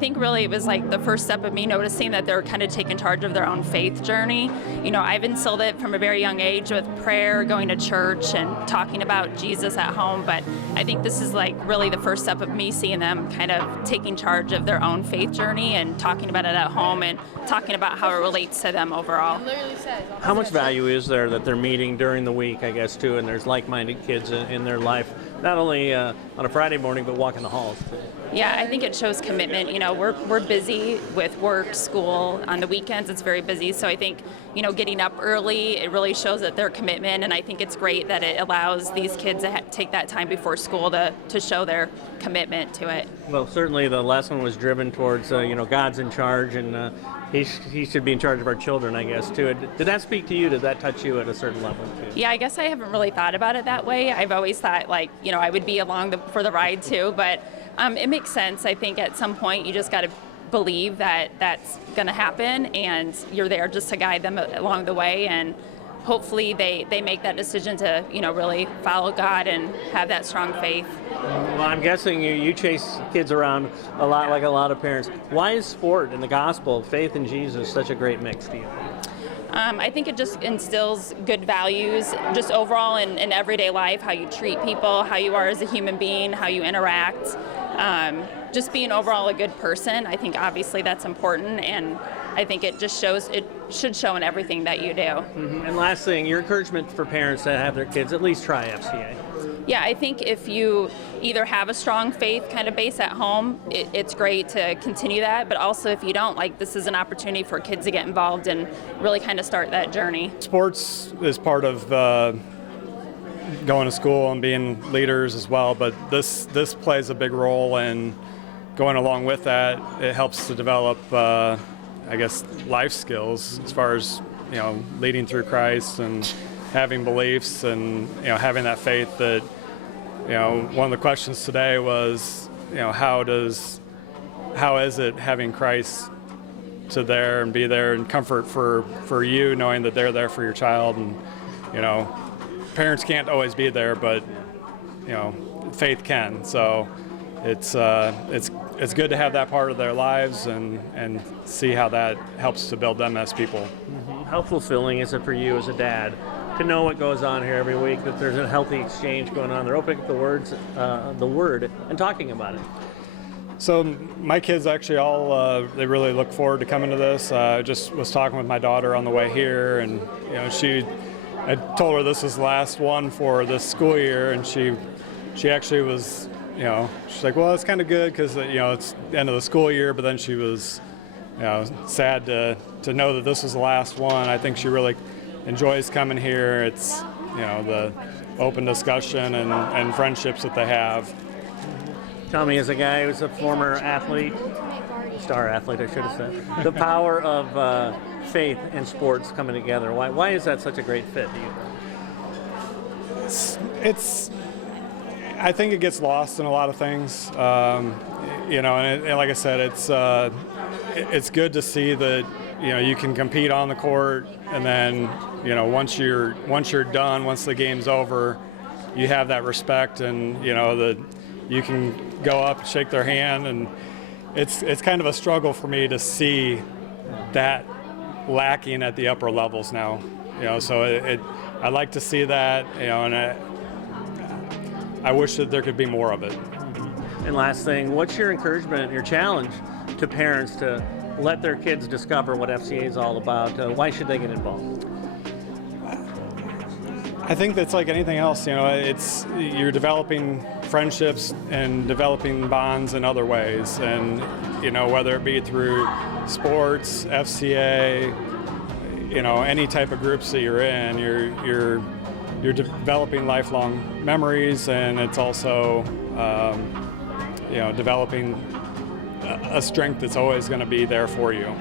think really it was like the first step of me noticing that they're kind of taking charge of their own faith journey. You know, I've instilled it from a very young age with prayer, going to church, and talking about Jesus at home. But I think this is like really the first step of me seeing them kind of taking charge of their own faith journey and talking about it at home and talking about how it relates to them overall. How much value is there that they're meeting during the week, I guess, too, and there's like-minded kids in their life, not only on a Friday morning, but walking the halls, too? Yeah, I think it shows commitment. You know, we're busy with work, school. On the weekends, it's very busy. So I think, you know, getting up early, it really shows that their commitment. And I think it's great that it allows these kids to take that time before school to show their commitment to it. Well, certainly the lesson was driven towards, God's in charge, and he should be in charge of our children, I guess, too. Did that speak to you? Did that touch you at a certain level, too? Yeah, I guess I haven't really thought about it that way. I've always thought, like, you know, I would be along for the ride, too. But it makes sense. I think at some point you just got to believe that that's going to happen, and you're there just to guide them along the way. And hopefully they make that decision to, you know, really follow God and have that strong faith. Well, I'm guessing you chase kids around a lot, like a lot of parents. Why is sport and the gospel, faith in Jesus, such a great mix to you? I think it just instills good values, just overall in everyday life, how you treat people, how you are as a human being, how you interact. Just being overall a good person. I think obviously that's important, and I think it should show in everything that you do. Mm-hmm. And last thing, your encouragement for parents to have their kids at least try FCA. Yeah, I think if you either have a strong faith kind of base at home, it's great to continue that. But also if you don't, like, this is an opportunity for kids to get involved and really kind of start that journey. Sports is part of going to school and being leaders as well, but this plays a big role in going along with that. It helps to develop, life skills as far as, you know, leading through Christ and having beliefs and, you know, having that faith that, you know, one of the questions today was, you know, how is it having Christ to there and be there and comfort for you, knowing that they're there for your child. And, you know, parents can't always be there, but, you know, faith can. So it's good to have that part of their lives and see how that helps to build them as people. Mm-hmm. How fulfilling is it for you as a dad to know what goes on here every week, that there's a healthy exchange going on? They're opening up the word and talking about it. So my kids actually all, they really look forward to coming to this. I just was talking with my daughter on the way here, and, you know, I told her this is the last one for this school year, and she actually was, you know, she's like, well, it's kind of good because, you know, it's the end of the school year, but then she was, you know, sad to know that this was the last one. I think she really enjoys coming here. It's, you know, the open discussion and friendships that they have. Tell me, as a guy who's a former athlete, star athlete, I should have said, the power of faith and sports coming together. Why is that such a great fit, do you think? I think it gets lost in a lot of things, you know, and like I said, it's good to see that, you know, you can compete on the court, and then, you know, once you're done, once the game's over, you have that respect, and, you know, that you can go up and shake their hand, and it's kind of a struggle for me to see that lacking at the upper levels now, you know. So I like to see that, you know, and I wish that there could be more of it. And last thing, what's your encouragement, your challenge to parents to let their kids discover what FCA is all about? Why should they get involved? I think that's like anything else, you know, you're developing friendships and developing bonds in other ways, and, you know, whether it be through sports, FCA, you know, any type of groups that you're in, you're developing lifelong memories, and it's also, you know, developing a strength that's always going to be there for you.